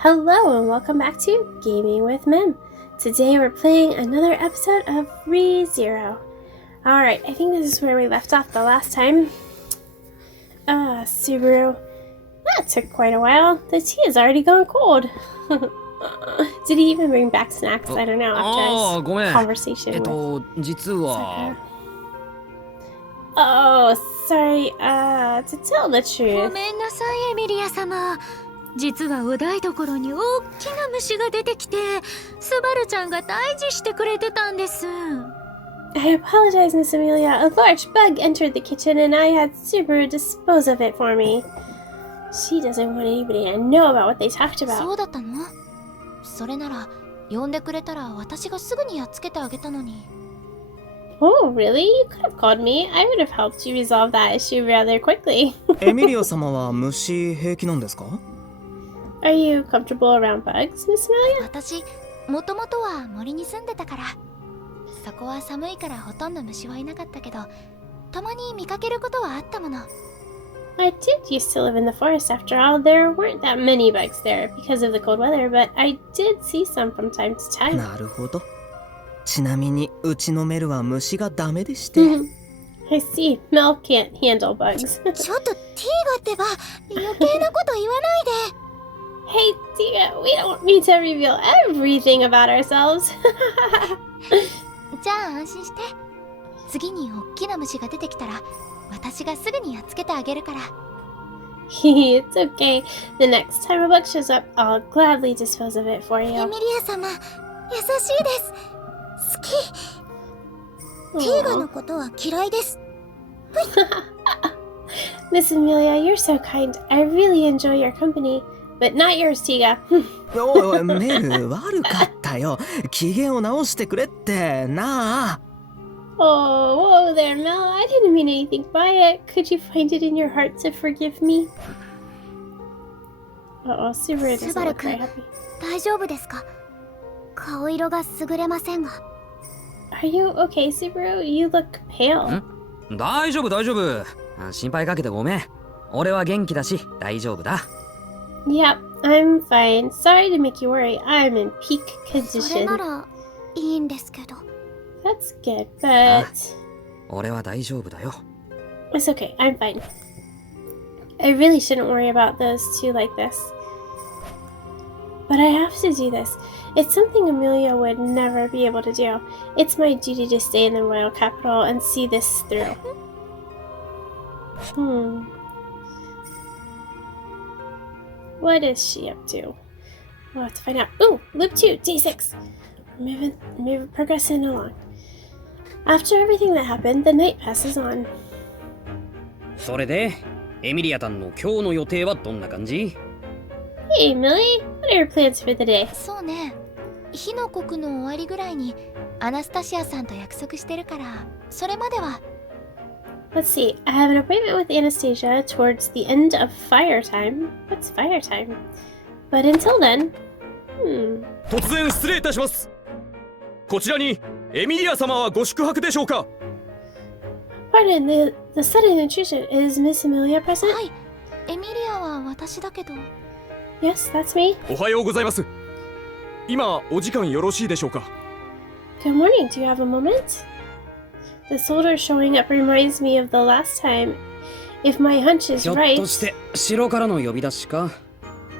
Hello and welcome back to Gaming with Mim. Today we're playing another episode of ReZero. Alright, I think this is where we left off the last time. Subaru. That took quite a while. The tea has already gone cold. Did he even bring back snacks? I don't know, after his conversation with 実は Oh, sorry, to tell the truth. ごめんなさい、エミリア様。実はお台所に大きな虫が出てきて、スバルちゃんが退治してくれてたんです。I apologize, Miss Amelia. A large bug entered the kitchen and I had Subaru dispose of it for me. She doesn't want anybody to know about what they talked about. そうだったの？それなら、呼んでくれたら私がすぐにやっつけてあげたのに。Oh, really? You could have called me. I would have helped you resolve that issue rather quickly. エミリア様は虫平気なんですか？ Are you comfortable around bugs, Miss Amelia? 私、もともとは森に住んでたから。そこは寒いからほとんど虫はいなかったけど、たまに見かけることはあったもの。I did used to live in the forest after all. There weren't that many bugs there because of the cold weather, but I did see some from time to time. なるほど。ちなみにうちのメルは虫がダメでして。I see. Mel can't handle bugs. ちょっとティーガってば、余計なこと言わないで。Hey, Tia, we don't need to reveal everything about ourselves. じゃあ安心して。次に大きな虫が出てきたら、私がすぐにやっつけてあげるから。It's okay. The next time a bug shows up, I'll gladly dispose of it for you. エミリア様、優しいです。好き。ティーガのことは嫌いです。Miss Amelia, you're so kind. I really enjoy your company. But not yours, Tiga. おいメル悪かったよ。機嫌を直してくれってなあ。Oh, whoa there, Mel. I didn't mean anything by it. Could you find it in your heart to forgive me? Uh-oh, Subaru doesn't look very happy. 大丈夫ですか？顔色が優れませんが。Are you okay, Subaru? You look pale. 大丈夫大丈夫。心配かけてごめん。俺は元気だし大丈夫だ。Yep, I'm fine. Sorry to make you worry. I'm in peak それ condition. ならいいんですけど。That's good, but 俺は大丈夫だよ。it's okay. I'm fine. I really shouldn't worry about those two like this. But I have to do this. It's something Amelia would never be able to do. It's my duty to stay in the royal capital and see this through. What is she up to? We'll have to find out. Ooh, loop 2, day 6. Progressing along. After everything that happened, the night passes on. それで、エミリアタンの今日の予定はどんな感じ？ Hey, Millie, what are your plans for the day? そうね。火の国の終わりぐらいにアナスタシアさんと約束してるから、それまでは。Let's see. I have an appointment with Anastasia towards the end of fire time. What's fire time? But until then, 突然失礼いたします。こちらにエミリア様はご宿泊でしょうか？ Pardon, the sudden intrusion. Is Miss Amelia present? はい。エミリアは私だけど。Yes, that's me. おはようございます。今お時間よろしいでしょうか？ Good morning. Do you have a moment? The soldier showing up reminds me of the last time. If my hunch is ひょっ right, として城からの呼び出しか？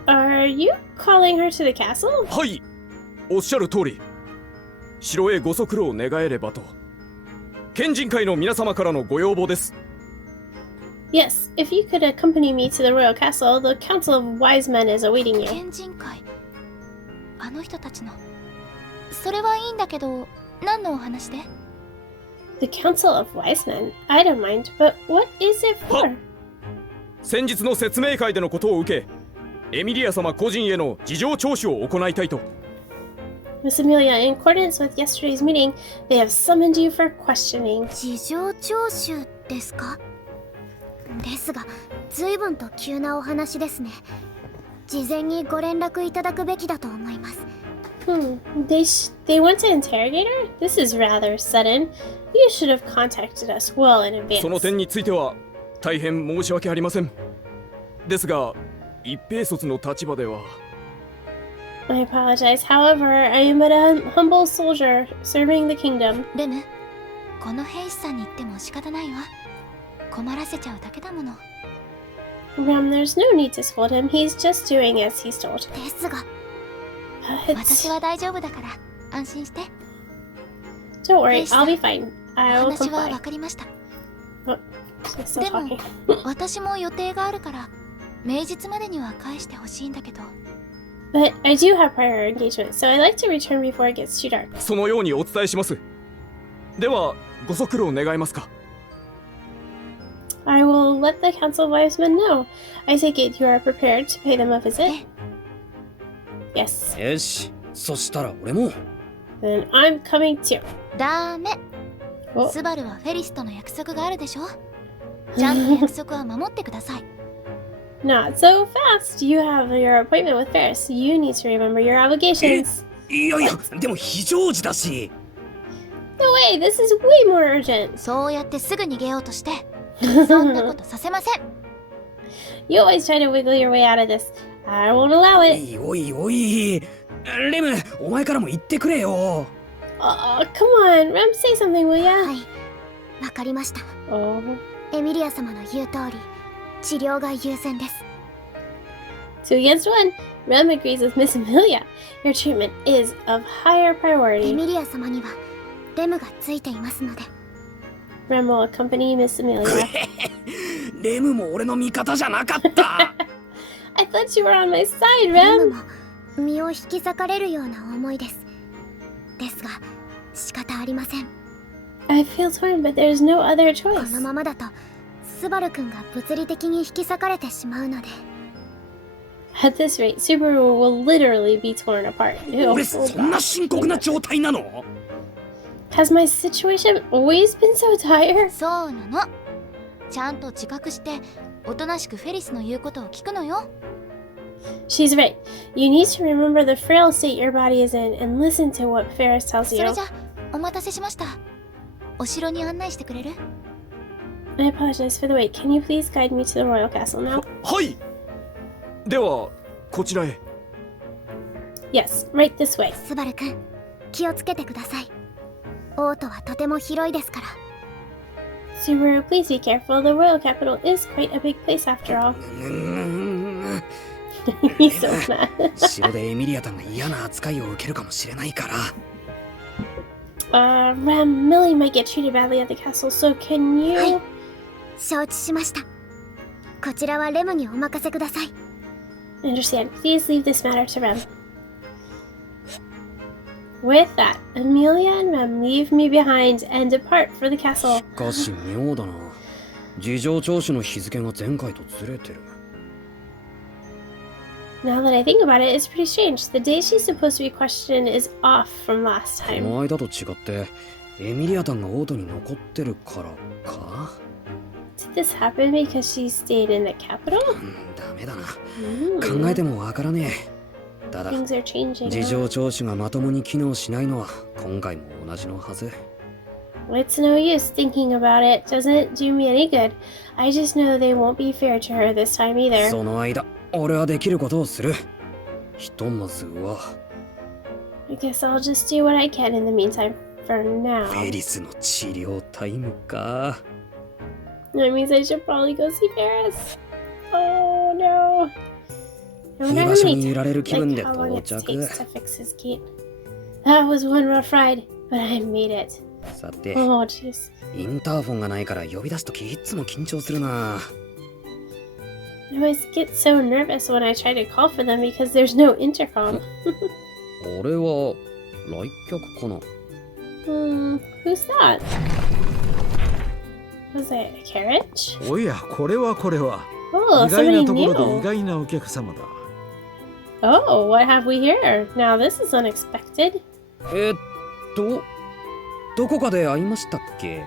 are you calling her to the castle? はい、おっしゃる通り。城へご足労願えればと。県人会の皆様からのご要望です。Yes, if you could accompany me to the royal castle, the council of wise men is awaiting you. 県人会。あの人たちの。それはいいんだけど、何のお話で？ The council of wise men? I don't mind, but what is it for? 先日の説明会でのことを受け、エミリア様個人への事情聴取を行いたいと。Miss Amelia, in accordance with yesterday's meeting, they have summoned you for questioning. 事情聴取ですか？ですが、随分と急なお話ですね。事前にご連絡いただくべきだと思います。They want to interrogate her? This is rather sudden. You should have contacted us well in advance. その点については大変申し訳ありません。ですが、一兵卒の立場では。I apologize. However, I am but a humble soldier serving the kingdom. レム、この兵士さんに言っても仕方ないわ。困らせちゃうだけだもの。Ram, there's no need to scold him. He's just doing as he's told. ですが、 But 私は大丈夫だから安心して。 don't worry, Please, I'll be fine. お I will 話は comply. 分かりました。 She's still でも talking. 私も予定があるから明日までには返してほしいんだけど。 But I do have prior engagement, so I'd like to return before it gets too dark. そのようにお伝えします。ではご足労願えますか。 I will let the council of wise men know. I take it you are prepared to pay them a visit? Yes. よし、そしたら俺も。 Then I'm coming too. ダメ。おスバルはフェリスとの約束があるでしょ。ちゃんと約束は守ってください。Not so fast. You have your appointment with Ferris. You need to remember your obligations. いやいや、でも非常時だし。 No way, this is way more urgent. そうやってすぐ逃げようとしてそんなことさせません。 You always try to wiggle your way out of this. I won't allow お it. いおいおい。レム、お前からも言ってくれよ。Oh, come on. Rem, say something, will は ya? い、わかりました。 Oh. エミリア様の言う通り治療が優先です。 Two against one. Rem agrees with Miss Amelia. Your treatment is of higher エ priority. ミリア様にはレムがついていますので。 Rem will accompany Miss Amelia. レムも俺の味方じゃなかった。I thought you were on my side, レム Rem. も身を引き裂かれるような思いです。ですが仕方ありません。 I feel torn, but there's no other こ choice. のままだとスバル君が物理的に引き裂かれてしまうので。 At this rate, Subaru will literally be torn apart. Ew. 俺そんな深刻な状態なの？ Has my situation always been so dire? そうなの。ちゃんと自覚しておとなしくフェリスの言うことを聞くのよ。 She's right. You need to remember the frail state your body is in and listen to what Ferris tells そ you. れじゃお待たせしました。お城に案内してくれる？ I apologize for the wait. Can you please guide me to the royal castle now? はい。ではこちらへ。 Yes, right this way. スバル君、気をつけてください。王都はとても広いですから。 Subaru, please be careful. The royal capital is quite a big place after all. He's so mad. 城でエミリアタンが嫌な扱いを受けるかもしれないから。Rem, Millie might get treated badly at the castle, so can you... はい、承知しました。こちらはレムにお任せください。 I understand. Please leave this matter to Rem. With that, Amelia and Rem leave me behind and depart for the castle. しかし妙だな。事情聴取の日付が前回とずれてる。 Now that I think about it, it's pretty strange. The day she's supposed to be questioned is off from last こ time. の間と違ってエミリアタンがオートに残ってるからか？ Did this happen because she stayed in the capital? ダメだな。 Mm. 考えてもわからねえ。ただ Things are changing. 事 huh? 情聴取がまともに機能しないのは今回も同じのはず。 It's no use thinking about it. Doesn't do me any good. I just know they won't be fair to her this time either. その間俺はできることをする。ひとまずは I guess I'll just do what I can in the meantime. For フ now. ェリスの治療タイムか。 That means I should probably go see Ferris. Oh no. I 居 wonder 場 how 所に many いられる気分 like で how long 到 it 着。 takes to fix his gate. That was one rough ride, but I made it. さて Oh jeez. インターフォンがないから呼び出すときいつも緊張するな。 I always get so nervous when I try to call for them because there's no intercom. あれは来客かな。 Who's that? Was it a carriage? おや、これはこれは。 Oh, 意外な somebody ところで意 new. 外なお客様だ。 Oh, what have we here? Now this is unexpected. どこかで会いましたっけ？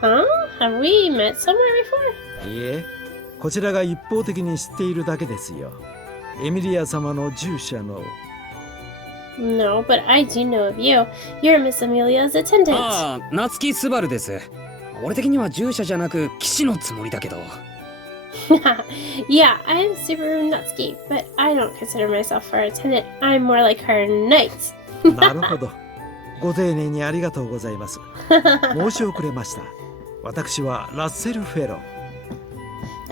Huh? Have we met somewhere before? いえ、こちらが一方的に知っているだけですよ。エミリア様の従者の。 No, but I do know of you. You're Miss Amelia's attendant. ああ、夏木スバルです。俺的には従者じゃなく騎士のつもりだけど。Yeah, I'm Subaru Natsuki, but I don't consider myself her attendant. I'm more like her knight. なるほど。ご丁寧にありがとうございます。申し遅れました。私はラッセル・フェロー。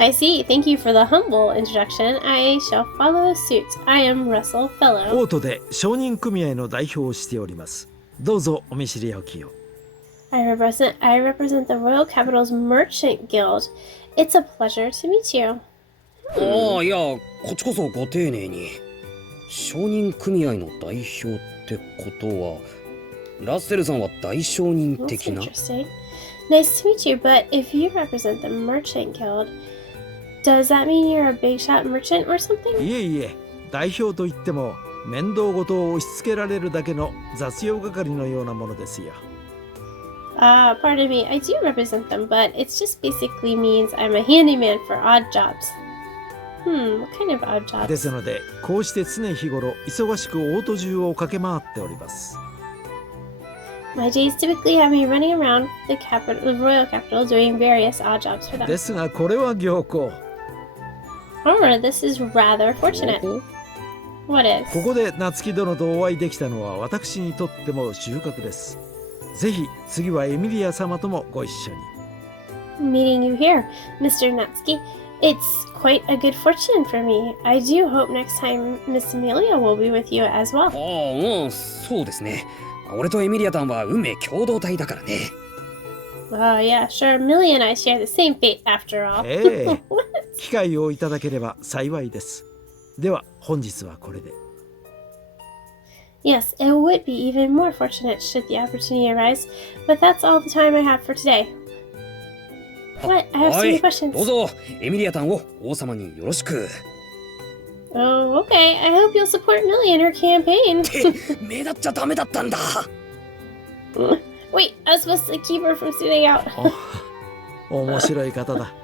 I see. Thank you for the humble introduction. I shall follow suit. I am Russell オ Fellow. ートで商人組合の代表をしております。どうぞお見知りおきを。I represent the Royal Capital's Merchant Guild. It's a pleasure to meet you. ああ、いや、こっちこそご丁寧に。商人組合の代表ってことは、ラッセルさんは大商人 That's 的な？ interesting. Nice to meet you, but if you represent the Merchant Guild, does that mean you're a big shot merchant or something? いえいえ、代表といっても面倒事を押し付けられるだけの雑用係のようなものですよ。Pardon me, I do represent them, but it just basically means I'm a handyman for odd jobs. What kind of odd で jobs? すので、こうして常日頃忙しくオート中を駆け回っております。My days typically have me running around the royal capital doing various odd jobs for them. ですがこれは良好。However, this is rather fortunate. What is? ここで夏木殿とお会いできたのは私にとっても収穫です。ぜひ次はエミリア様ともご一緒に。Meeting you here, Mr. Natsuki. It's quite a good fortune for me. I do hope next time Miss Amelia will be with you as well. ああ、そうですね。俺とエミリアタンは運命共同体だからね。Oh, yeah, sure. Millie and I share the same fate after all. ええ、機会をいただければ幸いです。では本日はこれで。Yes, it would be even more fortunate should the opportunity arise, but that's all the time I have for today. What? I have so は many い、questions. どうぞエミリアタンを王様によろしく。Oh, okay. I hope you'll support Millie in her campaign. って目立っちゃダメだったんだ。Wait, I was supposed to keep her from standing out. 面白い方だ。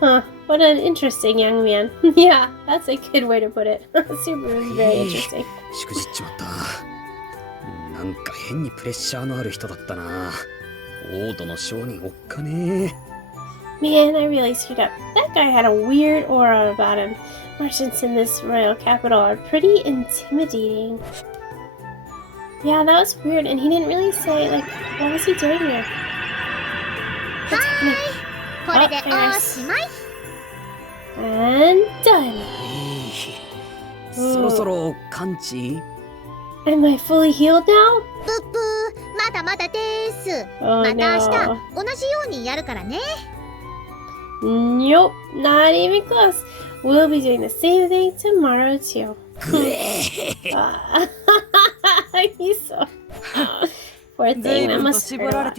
Huh, what an interesting young man. Yeah, that's a good way to put it. Super very interesting. しくじっちまった。なんか変にプレッシャーのある人だったな。王都の商人おっかねえ。Man, I really screwed up. That guy had a weird aura about him. Merchants in this royal capital are pretty intimidating. Yeah, that was weird, and he didn't really say, like, what was he doing there? What's happening? これでおしまい。 And done. そろそろ完治？ Am I fully healed now? ぷっぷー、まだまだです。 Oh また明日 no. 同じようにやるからね。 Nope, not even close. We'll be doing the same thing tomorrow too. He's so poor thing. That must hurt a lot.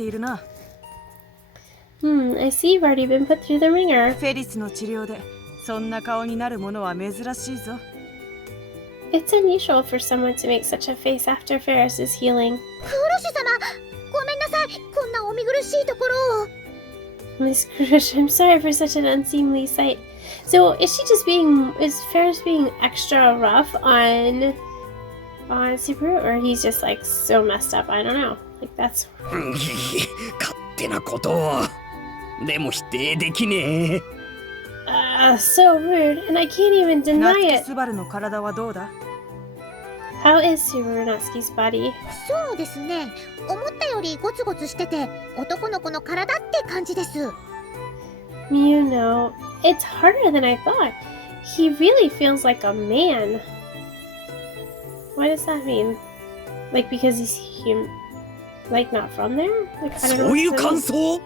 I see you've already been put through the ringer. フェリスの治療でそんな顔になるものは珍しいぞ。 It's unusual for someone to make such a face after Ferris's healing. クロシュ様、ごめんなさい。こんなお見苦しいところを。 Miss Crush, I'm sorry for such an unseemly sight. So is Ferris being extra rough on Subaru, or he's just like so messed up? I don't know. Like that's 勝手なことを。でも否定できねえ。so rude, and I can't even ナ deny ツキ it. スバルの体はどうだ？ How is Subaru Natsuki's body? そうですね。思ったよりゴツゴツしてて、男の子の体って感じです。 You know, it's harder than I thought. He really feels like a man. What does that mean? Like because he's like not from there? Like I don't know. そういう what that 感 means. 想？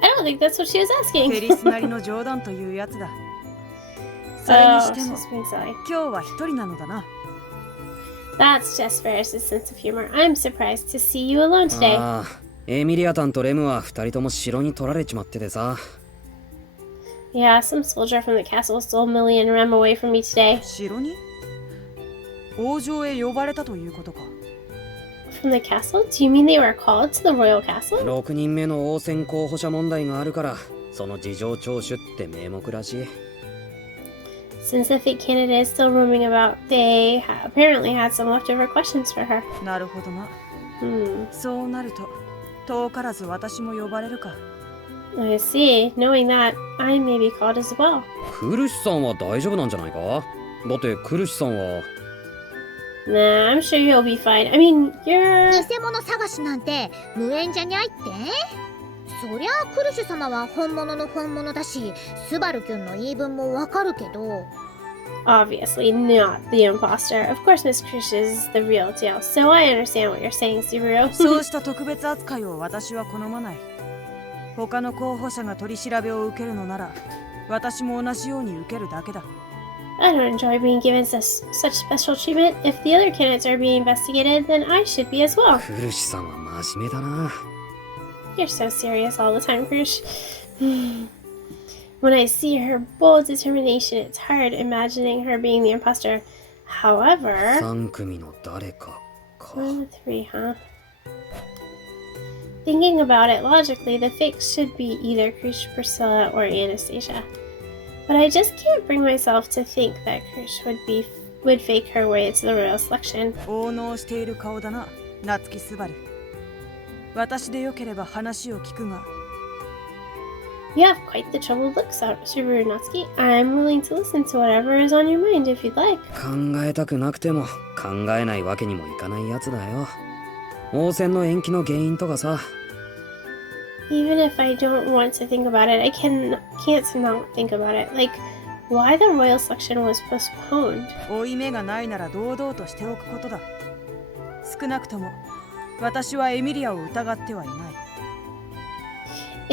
I don't think that's what she was フ asking. ェリスなりの冗談というやつだ。それに Oh, して she's も being silly. 今日は一人なのだな。 That's just Ferris's sense of humor. I'm surprised to see you alone today. ああ、エミリアタンとレムは二人とも城に取られちまっててさ。Yeah, some soldier from the castle stole Millie and Rem away from me today. 城に？王城へ呼ばれたということか。 From the castle? Do you mean they were called to the royal castle? 6人目の王選候補者問題があるから、その事情聴取って名目らしい。Since the fake candidate is still roaming about, they apparently had some leftover questions for her. なるほどな。 Hmm. そうなると遠からず私も呼ばれるか。I see. Knowing that, I may be called as well. クルシさんは大丈夫なんじゃないか？だってクルシさんは Nah, I'm sure you'll be fine. I mean, you're... 偽物探しなんて無縁じゃにゃいって？そりゃあクルシュ様は本物の本物だし、スバルキュンの言い分もわかるけど。 Obviously not the imposter. Of course, Miss Krish is the real deal. So I understand what you're saying, Subaru. そうした特別扱いを私は好まない。他の候補者が取り調べを受けるのなら、私も同じように受けるだけだ。I don't enjoy being given such special treatment. If the other candidates are being investigated, then I should be as well. クルシさんは真面目だな。You're so serious all the time, Krish. When I see her bold determination, it's hard imagining her being the imposter. However... 3組の誰かか。 1 of 3, huh? Thinking about it logically, the fakes should be either Krish, Priscilla, or Anastasia. But I just can't bring myself to think that Krish would fake her way to the royal selection. 応能している顔だな、夏木スバル。私でよければ話を聞くが。You have quite the troubled look, Subaru Natsuki. I'm willing to listen to whatever is on your mind if you'd like. 考えたくなくても考えないわけにもいかないやつだよ。王選の延期の原因とかさ。Even if I don't want to think about it, I can't not think about it. Like, why the royal selection was postponed. 負い目がないなら堂々としておくことだ。少なくとも私はエミリアを疑ってはいな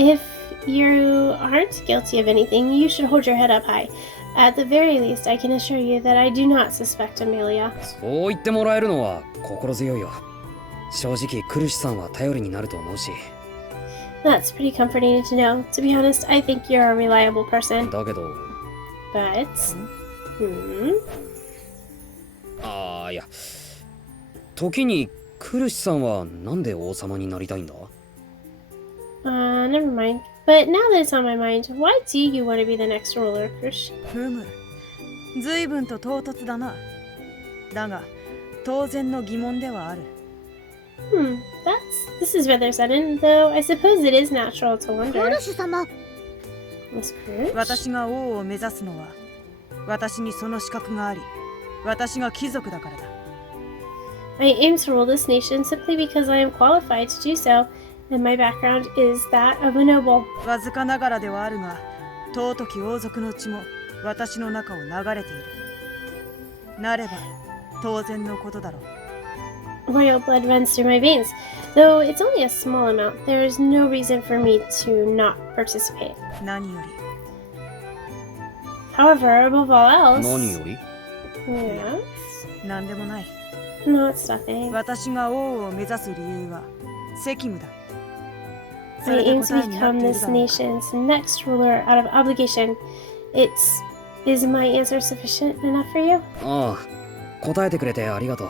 い。If you aren't guilty of anything, you should hold your head up high. At the very least, I can assure you that I do not suspect Amelia. そう言ってもらえるのは心強いよ。正直クルシさんは頼りになると思うし。That's pretty comforting to know. To be honest, I think you're a reliable person. だけど。But...ああ、いや。時にクルシさんはなんで王様になりたいんだ？ never mind. But now that it's on my mind, why do you want to be the next ruler, Krish? ふむ、随分と唐突だな。だが、当然の疑問ではある。This is rather sudden, though I suppose it is natural to ク wonder. ルシュ様、 Miss Krish? 私が王を目指すのは、私にその資格があり、私が貴族だからだ。I aim to rule this nation simply because I am qualified to do so, and my background is that of a noble. わずかながらではあるが、尊き王族の血も私の中を流れている。なれば当然のことだろう。Royal blood runs through my veins. Though it's only a small amount, there is no reason for me to not participate. 何より However, above all else... 何より？ Yes? 何でもない。 No, it's nothing. 私が王を目指す理由は責務だ。 I aim to become this nation's next ruler out of obligation. Is my answer sufficient enough for you? ああ、答えてくれてありがとう。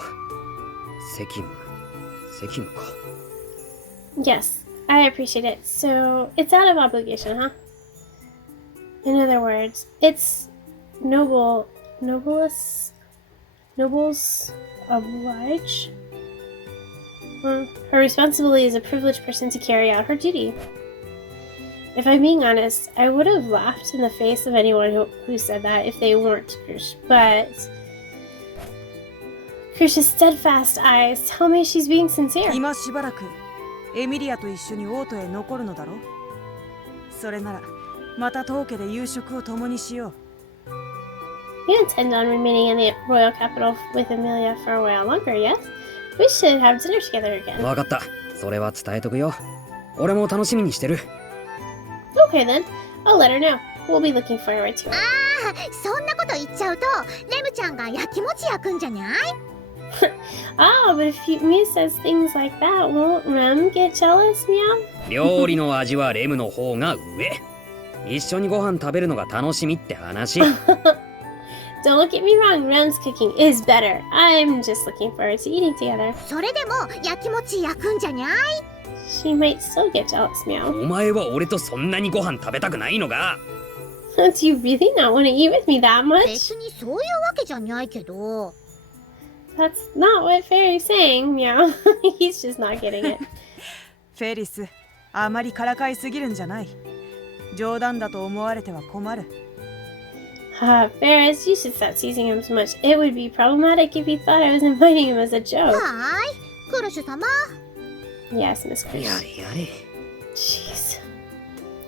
責務か。 Yes, I appreciate it. So, it's out of obligation, huh? In other words, it's nobles oblige? Her responsibility as a privileged person to carry out her duty. If I'm being honest, I would have laughed in the face of anyone who said that if they weren't Krish, but Krish's steadfast eyes tell me she's being sincere. 今しばらくエミリアと一緒に王都へ残るのだろう。それならまた当家で夕食を共にしよう。 You intend on remaining in the royal capital with Amelia for a while longer, yes? We should have dinner together again. わかった。それは伝えとくよ。俺も楽しみにしてる。Okay then, I'll let her know. We'll be looking forward to it. ああ、そんなこと言っちゃうとレムちゃんがやきもち焼くんじゃにゃい？ Oh, but if Mia says things like that, won't Rem get jealous, Meow? 料理の味はレムの方が上。一緒にご飯食べるのが楽しみって話。Don't get me wrong, Rem's cooking is better. I'm just looking forward to eating together. それでもやきもち焼くんじゃにゃい？ She might still get jealous, Meow. お前は俺とそんなにご飯食べたくないのか？ Do you really not want to eat with me that much? 別にそういうわけじゃにゃいけど。 That's not what Fairy's saying, Meow. He's just not getting it. フェリス、あまりからかいすぎるんじゃない。冗談だと思われては困る。Ferris, you should stop teasing him so much. It would be problematic if he thought I was inviting him as a joke. はーい、クルシュ様。 Yes, Miss Chris. やれやれ。 Jeez.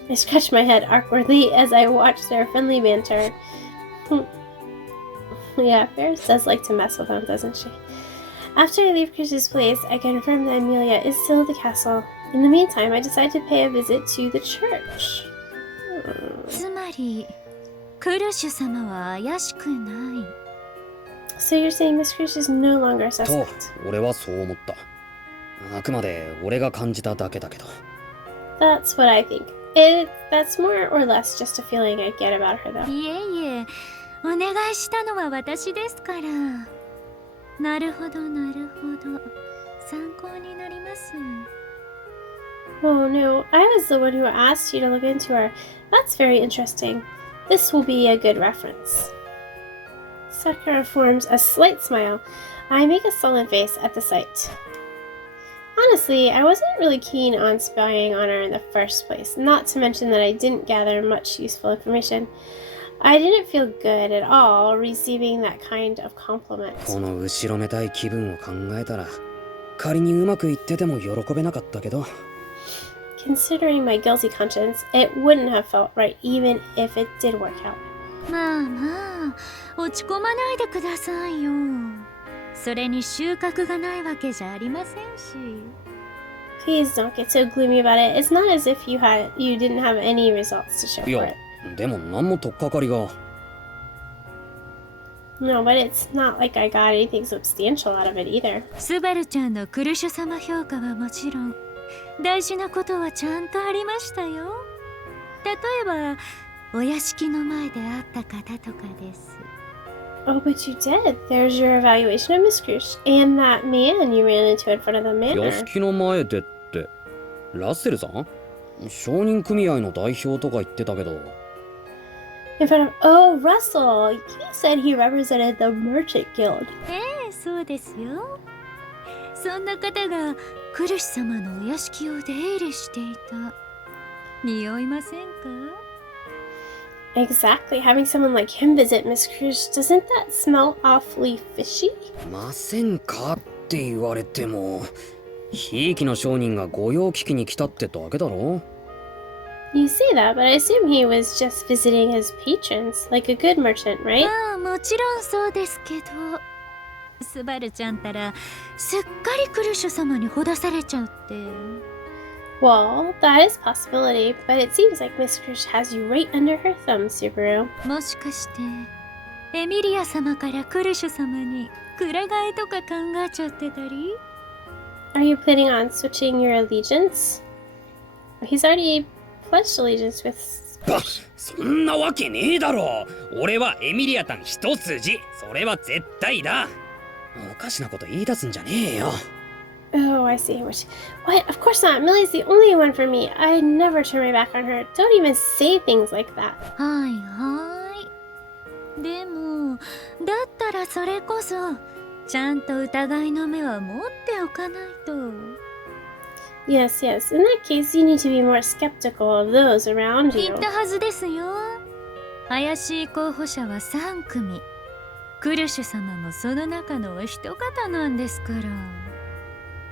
I scratched my head awkwardly as I watched their friendly banter. Yeah, Ferris does like to mess with him, doesn't she? After I leave Chris's place, I confirm that Amelia is still at the castle. In the meantime, I decide to pay a visit to the church. つまりクルシュ様は怪しくない。 So you're saying Miss Chris is no longer a と suspect? 俺はそう思った。あくまで俺が感じただけだけど。 That's what I think. That's more or less just a feeling I get about her, though. いえいえ、お願いしたのは私ですから。なるほどなるほど、参考になります。 Oh no, I was the one who asked you to look into her. That's very interesting. This will be a good reference. Sakura forms a slight smile. I make a sullen face at the sight. Honestly, I wasn't really keen on spying on her in the first place, not to mention that I didn't gather much useful information. I didn't feel good at all receiving that kind of compliment. この後ろめたい気分を考えたら、仮にうまくいってても喜べなかったけど。 Considering my guilty conscience, it wouldn't have felt right even if it did work out. まあまあ、落ち込まないでくださいよ。それに収穫がないわけじゃありませんし。 Please don't get so gloomy about it. It's not as if you didn't have any results to show い for や it.、でも何も取っかかりが。 No, but it's not like I got anything substantial out of it either. スバルちゃんのクルシュ様評価はもちろん、大事なことはちゃんとありましたよ。例えば、お屋敷の前で会った方とかです。 Oh, but you did. There's your evaluation of Miss Crush and that man you ran into in front of the 屋 manor. 敷の前でって、ラッセルさん？商人組合の代表とか言ってたけど。 In front of oh, Russell. He said he represented the Merchant Guild. ええ、そうですよ。そんな方がクルシュ様のお屋敷を出入りしていた。匂いませんか？ Exactly. Having someone like him visit Miss Crush, doesn't that smell awfully fishy? ませんかって言われても、ひいきの商人が御用聞きに来たってだけだろ。 You say that, but I assume he was just visiting his patrons, like a good merchant, right? まあもちろんそうですけど、スバルちゃんたらすっかりクルシュ様にほだされちゃうって。 Well, that is a possibility, but it seems like Miss Crush has you right under her thumb, Subaru. もしかしてエミリア様からクルシュ様にくら替えとか考えちゃってたり？ Are you planning on switching your allegiance? He's already pledged allegiance with そんなわけねえだろ。俺はエミリアタン一筋。それは絶対だ。おかしなこと言い出すんじゃねえよ。 Oh, I see. What? Of course not. Millie's the only one for me. I'd never turn my back on her. Don't even say things like that. はいはい。でもだったらそれこそちゃんと疑いの目は持っておかないと。 Yes, yes. In that case, you need to be more skeptical of those around 言 you. ったはずですよ。怪しい候補者は3組。クルシュ様もその中のお一方なんですから。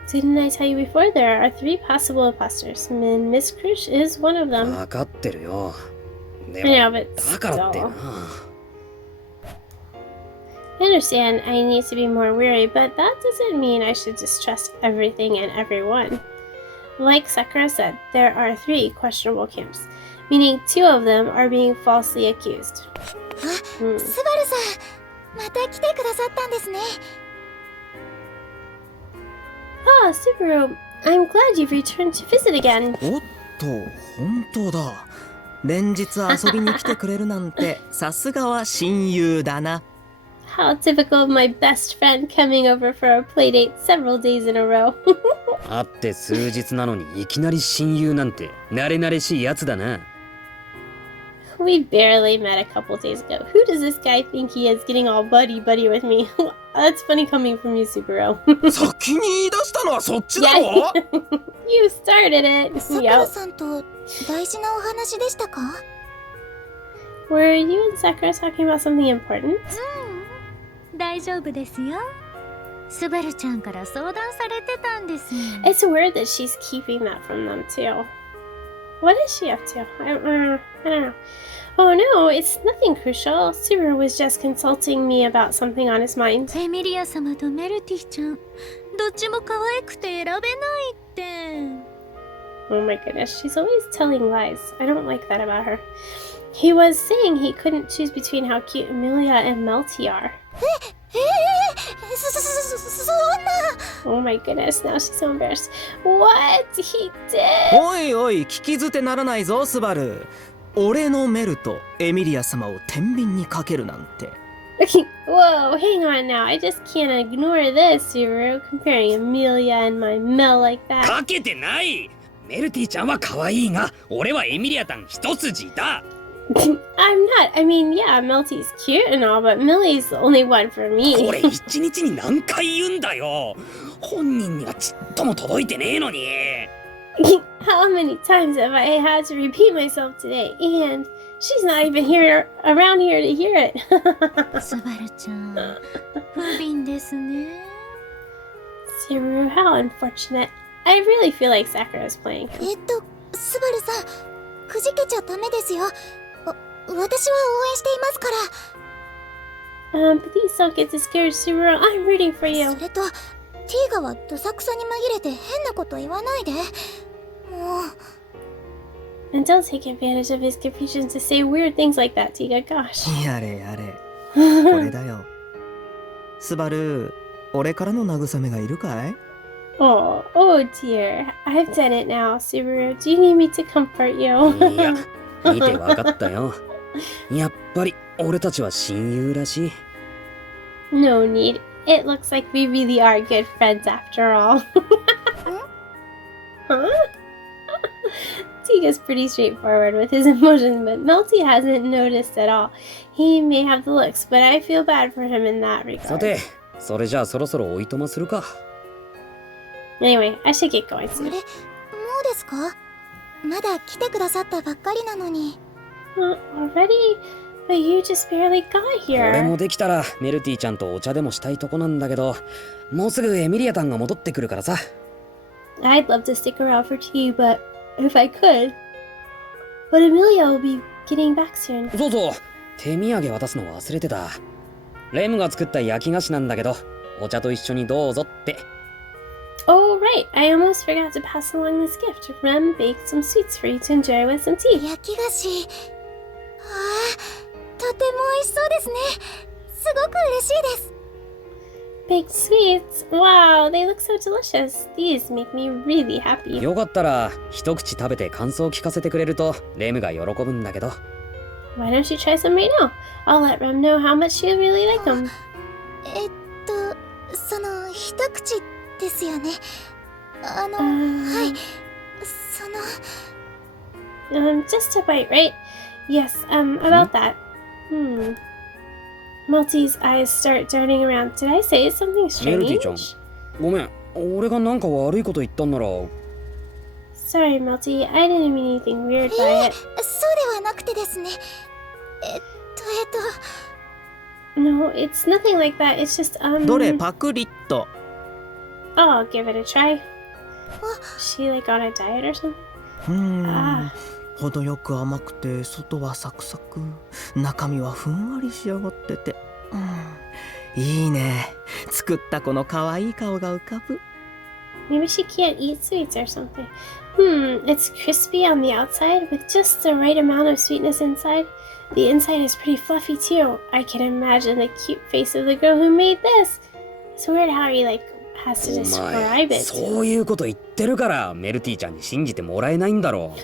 Didn't I tell you before? There are 3 possible imposters, and Miss Crush is one of them. 分かってるよ。で I も know, but だからってな。 still. I understand I need to be more wary, but that doesn't mean I should distrust everything and everyone. Like Sakura said, there are 3 questionable camps, meaning 2 of them are being falsely accused. スバルさん、また来てくださったんですね。 Ah, Subaru, I'm glad you've returned to visit again. おっと、本当だ。連日遊びに来てくれるなんて、さすがは親友だな。How typical of my best friend coming over for a playdate several days in a row. 会って数日なのにいきなり親友なんて慣れ慣れしいやつだな。We barely met a couple days ago. Who does this guy think he is getting all buddy-buddy with me? That's funny coming from you, Subaru. 先に言い出したのはそっちだ Yeah, ろ you started it. さくら Yep. さんと大事なお話でしたか？ Were you and Sakura talking about something important? 大丈夫ですよ。スバルちゃんから相談されてたんです。 It's weird that she's keeping that from them too. What is she up to? I don't know. Oh no, it's nothing crucial. Subaru was just consulting me about something on his mind. エミリア様とメルティちゃん、どっちも可愛くて選べないって。Oh my goodness, she's always telling lies. I don't like that about her. He was saying he couldn't choose between how cute Amelia and Melty are. そんな。 Oh my goodness, now she's so embarrassed. What? He did? おいおい聞き捨てならないぞスバル。俺のメルとエミリア様を天秤にかけるなんて。 Whoa, hang on now. I just can't ignore this, Subaru. Comparing Amelia and my Mel like that. かけてない。メルティちゃんは可愛いが、俺はエミリアタン一筋だ。I'm not. I mean, yeah, Melty's cute and all, but Millie's the only one for こ me. れ一日に何回言うんだよ。本人にはちっとも届いてねえのに。How many times have I had to repeat myself today? And she's not even here around here to hear it. スバルちゃん、不憫ですね。Subaru, how unfortunate. I really feel like Sakura's playing him. スバルさん、くじけちゃダメですよ。私は応援していますから。Please don't get scared, Subaru. I'm rooting for you. それと、ティーガはどさくさに紛れて変なこと言わないで。もう。 And don't take advantage of his confusion to say weird things like that, Tiga. Gosh. やれやれ。これだよ。スバル、俺からの慰めがいるかい？ Oh dear. I've done it now, Subaru. Do you need me to comfort you? いや、見てわかったよ。やっぱり俺たちは親友らしい。No need. It looks like we really are good friends after all. Huh? Tiga's pretty straightforward with his emotions, but Melty hasn't noticed at all. He may have the looks, but I feel bad for him in that さ regard. て、それじゃあそろそろおいとまするか。Anyway, I should get going あれ、 soon. もうですか？まだ来てくださったばっかりなのに。Already? But you just barely got 俺 here. もできたらメルティちゃんとお茶でもしたいとこなんだけど、もうすぐエミリアタンが戻ってくるからさ。I'd love to stick around for tea, but if I could. But Amelia will be getting back soon. そうそう、手土産渡すの忘れてた。レムが作った焼き菓子なんだけど、お茶と一緒にどうぞって。Oh, right. I almost forgot to pass along this gift. Rem baked some sweets for you to enjoy with some tea. 焼き菓子。とても美味しそうですね。すごく嬉しいです。Baked sweets? Wow, they look so delicious. These make me really happy. よかったら一口食べて感想を聞かせてくれるとレムが喜ぶんだけど。Why don't you try some right now? I'll let Rem know how much she'll really like them. その一口ですよね。はい。Just a bite, right? Yes, about that. Melty's eyes start darting around. Did I say something メルティちゃん、 strange? ごめん、俺がなんか悪いこと言ったんなら。 Sorry, Melty. I didn't mean anything weird by it. そうではなくてですね。No, it's nothing like that. It's just, どれパクリッと。 I'll give it a try. Is she like on a diet or something? 程よく甘くて外はサクサク、中身はふんわり仕上がってて、いいね。作った子の可愛い顔が浮かぶ。 Maybe she can't eat sweets or something. It's crispy on the outside with just the right amount of sweetness inside. The inside is pretty fluffy too. I can imagine the cute face of the girl who made this. It's weird how he has to お describe 前、 it. そういうこと言ってるからメルティちゃんに信じてもらえないんだろう。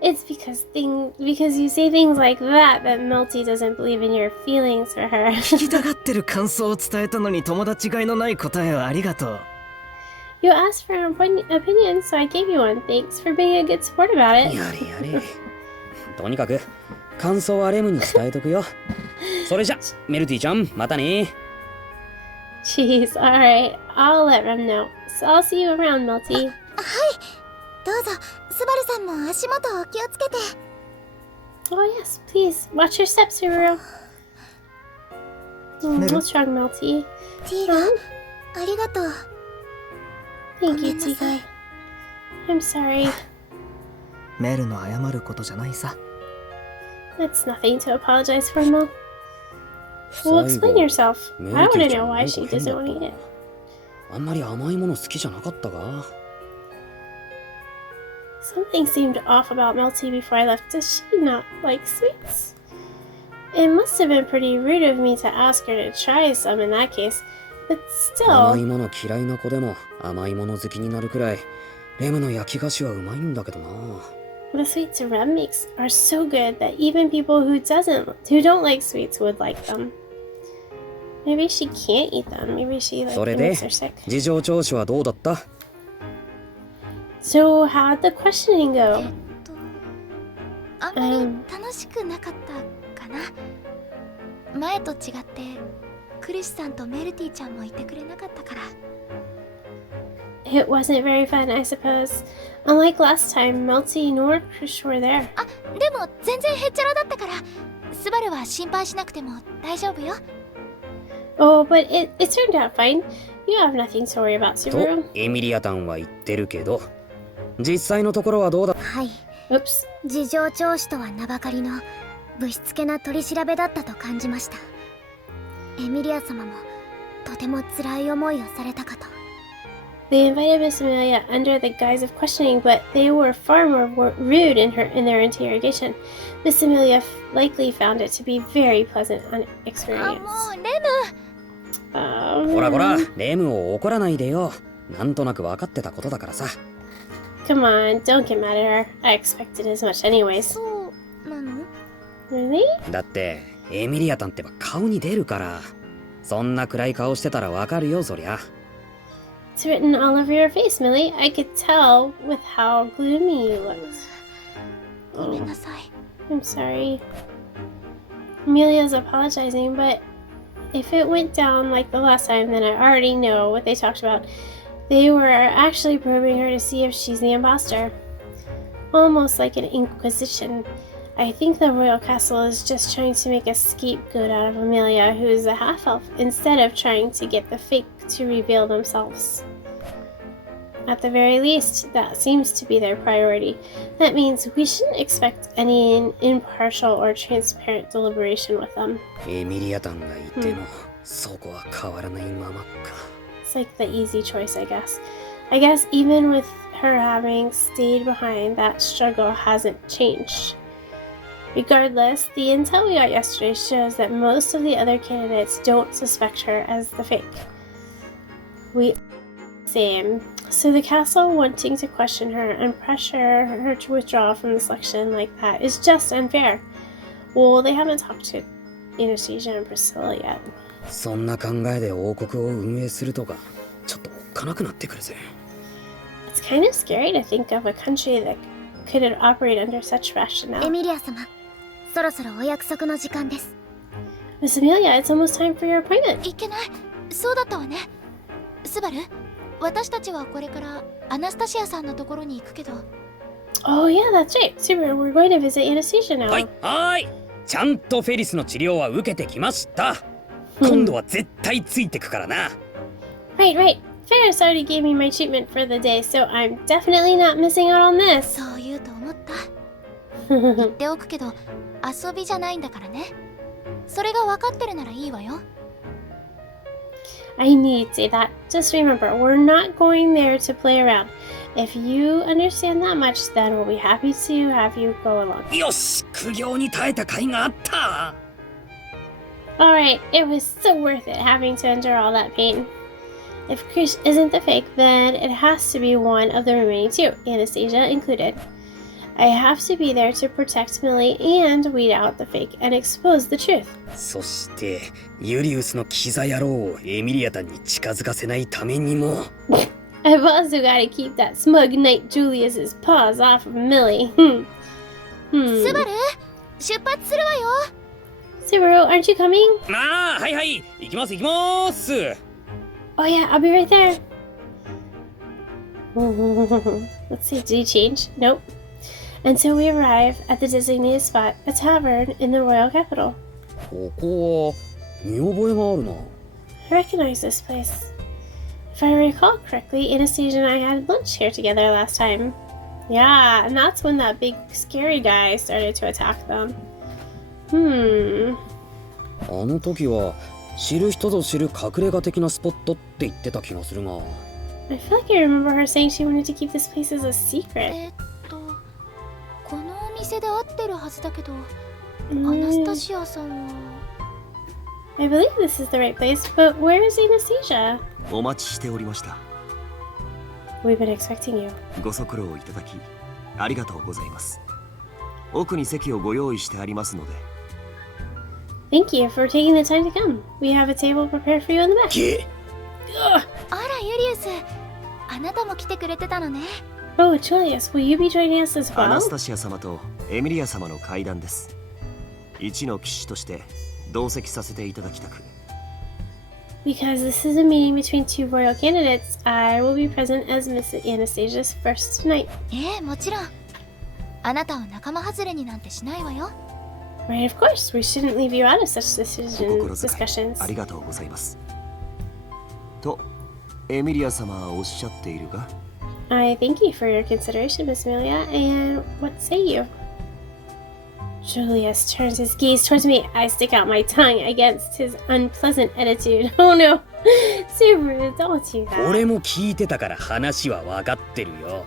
It's because you say things like that Melty doesn't believe in your feelings for her. 聞きたがってる感想を伝えたのに友達がいのない答えをありがとう。You asked for an opinion, so I gave you one. Thanks for being a good sport about it. やれやれ。とにかく感想はレムに伝えとくよ。それじゃメルティちゃん、またね。 Jeez, alright. I'll let Rem know. So I'll see you around, Melty. どうぞスバルさんも足元お気をつけて。 Oh, yes, please. Watch your steps, Subaru. What's wrong, Melty? ティーガありがとう。 Thank you, ごめんなさい。 Tiga. I'm sorry. メルの謝ることじゃないさ。 That's nothing to apologize for, Mel. Well, explain yourself. I want to know why she doesn't want to eat it. あんまり甘いもの好きじゃなかったが。 Something seemed off about Melty before I left. Does she not like sweets? It must have been pretty rude of me to ask her to try some in that case. But 甘い still, もの嫌いな子でも甘いもの好きになるくらいレムの焼き菓子はうまいんだけどな。 the sweets Rem makes are so good that even people who don't like sweets would like them. Maybe she can't eat them. Maybe she それ like で makes her sick. 事情聴取はどうだった？ So how'd the questioning go? あんまり楽しくなかったかな。前と違ってクリスさんとメルティちゃんもいてくれなかったから。 It wasn't very fun, I suppose. Unlike last time, Melty nor Krish were there. あ、でも全然へっちゃらだったからスバルは心配しなくても大丈夫よ。 Oh, but it turned out fine. You have nothing to worry about, と Subaru. エミリアタンは言ってるけど実際のところはどうだ？はい、 Oops. 事情聴取とは名ばかりのぶしつけな取り調べだったと感じました。エミリア様もとても辛い思いをされたかと。 They invited Miss Amelia under the guise of questioning, but they were far more rude in their interrogation. Miss Amelia likely found it to be very pleasant あ、 experience. もうレム。 Oh, こらこら、レムを怒らないでよ。なんとなく分かってたことだからさ。 come on, don't get mad at her. I expected as much anyways. そうなの？ Really? だってエミリアタンってば顔に出るから。そんな暗い顔してたら分かるよ、そりゃ。 It's written all over your face, Millie. I could tell with how gloomy you looked. ごめんなさい。 I'm sorry. Amelia's apologizing, but if it went down like the last time, then I already know what they talked about. They were actually probing her to see if she's the imposter. Almost like an inquisition. I think the royal castle is just trying to make a scapegoat out of Amelia, who is a half-elf, instead of trying to get the fake to reveal themselves. At the very least, that seems to be their priority. That means we shouldn't expect any impartial or transparent deliberation with them. エミリアタンがいても、そこは変わらないままか。 It's like the easy choice, I guess. I guess even with her having stayed behind, that struggle hasn't changed. Regardless, the intel we got yesterday shows that most of the other candidates don't suspect her as the fake. Same. So the castle wanting to question her and pressure her to withdraw from the selection like that is just unfair. Well, they haven't talked to Anastasia and Priscilla yet. そんな考えで王国を運営するとか、ちょっとおっかなくなってくるぜ。 It's kind of scary to think of a country that could operate under such エ rationale. ミリア様、そろそろお約束の時間です。 Miss Amelia, it's almost time for your appointment. いけない。そうだったわね。スバル、私たちはこれからアナスタシアさんのところに行くけど。 Oh yeah, that's right. Super, we're going to visit Anastasia now. はいはい、ちゃんとフェリスの治療は受けてきました。今度は絶対ついてくからな。 Right, right. Ferris already gave me my treatment for the day, so I'm definitely not missing out on this. そう言うと思った。言っておくけど、遊びじゃないんだからね。それが分かってるならいいわよ。 I need to say that. Just remember, we're not going there to play around. If you understand that much, then we'll be happy to have you go along. よし、苦行に耐えた甲斐があった。 Alright, it was so worth it having to endure all that pain. If Krish isn't the fake, then it has to be one of the remaining two, Anastasia included. I have to be there to protect Millie and weed out the fake and expose the truth. そしてユリウスのキザ野郎をエミリアタンに近づかせないためにも I've also got to keep that smug knight Julius's paws off of Millie. スバル、出発するわよ。 Subaru, aren't you coming? ああ、はいはい、行きます行きます。 Oh yeah, I'll be right there. Let's see, did he change? Nope. And so we arrive at the designated spot, a tavern in the royal capital. ここは見覚えがあるな。 I recognize this place. If I recall correctly, Anastasia and I had lunch here together last time. Yeah, and that's when that big scary guy started to attack them. あの時は知る人ぞ知る隠れ家的なスポットって言ってた気がするが。 I feel like I remember her saying she wanted to keep this place as a secret. このお店で合ってるはずだけど、ア Mm, ナスタシアさんは。 I believe this is the right place, but where is Anastasia? お待ちしておりました。 We've been expecting you. ご足労いただきありがとうございます。奥に席をご用意してありますので。 Thank you for taking the time to come. We have a table prepared for you in the back. あらユリウス、あなたも来てくれてたのね。 Oh, Julius, will you be joining us as アナ well? スタシア様とエミリア様の会談です。一の騎士として同席させていただきたく。 Because this is a meeting between two royal candidates, I will be present as Miss Anastasia's first tonight. ええ、もちろん。あなたを仲間外れになんてしないわよ。 Right, of course. We shouldn't leave you out of such お decision 心遣い discussions. ありがとうございます。とエミリア様はおっしゃっているが。 I thank you for your consideration, Miss Amelia, and what say you? Julius turns his gaze towards me. I stick out my tongue against his unpleasant attitude. Oh no! Subaru, don't do that. 俺も聞いてたから話は分かってるよ。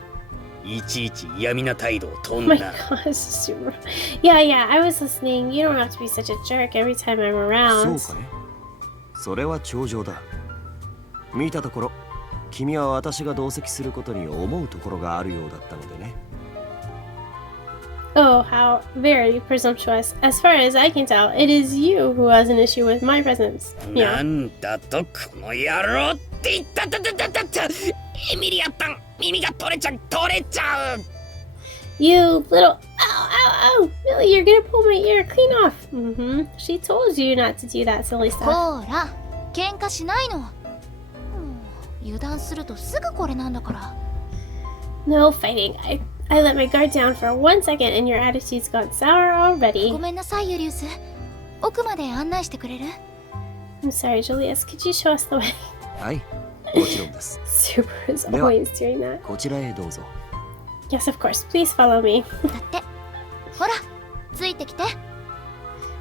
いちいち嫌味な態度をと Oh ん my な。 gosh, Subaru. Yeah, I was listening. You don't have to be such a jerk every time I'm そう around. かね。それは重情だ。見たところ君は私が同席することに思うところがあるようだったのでね。 Oh, how very presumptuous. As far as I can tell, it is you who has an issue with my presence. な Yeah. んだとこの野郎って言ったエミリアったん耳が取れちゃう。 You little. Ow, ow, ow! Millie, you're gonna pull my ear clean off. Mm-hmm. She told you not to do that silly ほ stuff. ら、喧嘩しないの。油断するとすぐこれなんだから。 No fighting. I let my guard down for 1 second and your attitude's gone sour ご already. めんなさいユリウス。奥まで案内してくれる？ I'm sorry, Julius. Could you show us the way? はい、もちろんです。 Super is では always doing that. こちらへどうぞ。 Yes, of course. Please follow me. だって。ほら、ついてきて。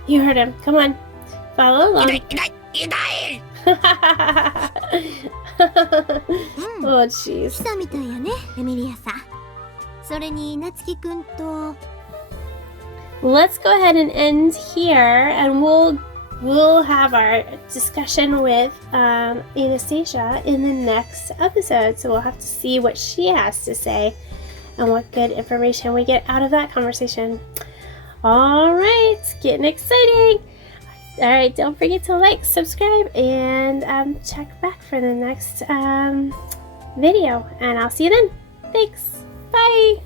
You heard him. Come on. Follow 痛 along. い痛い痛い。 Oh, jeez. 来たみたいやね、エミリアさん。それに夏樹くんと。 Let's go ahead and end here, and we'll have our discussion with Anastasia in the next episode. So we'll have to see what she has to say and what good information we get out of that conversation. All right, getting exciting. All right, don't forget to like, subscribe, and check back for the next video. And I'll see you then. Thanks. Bye.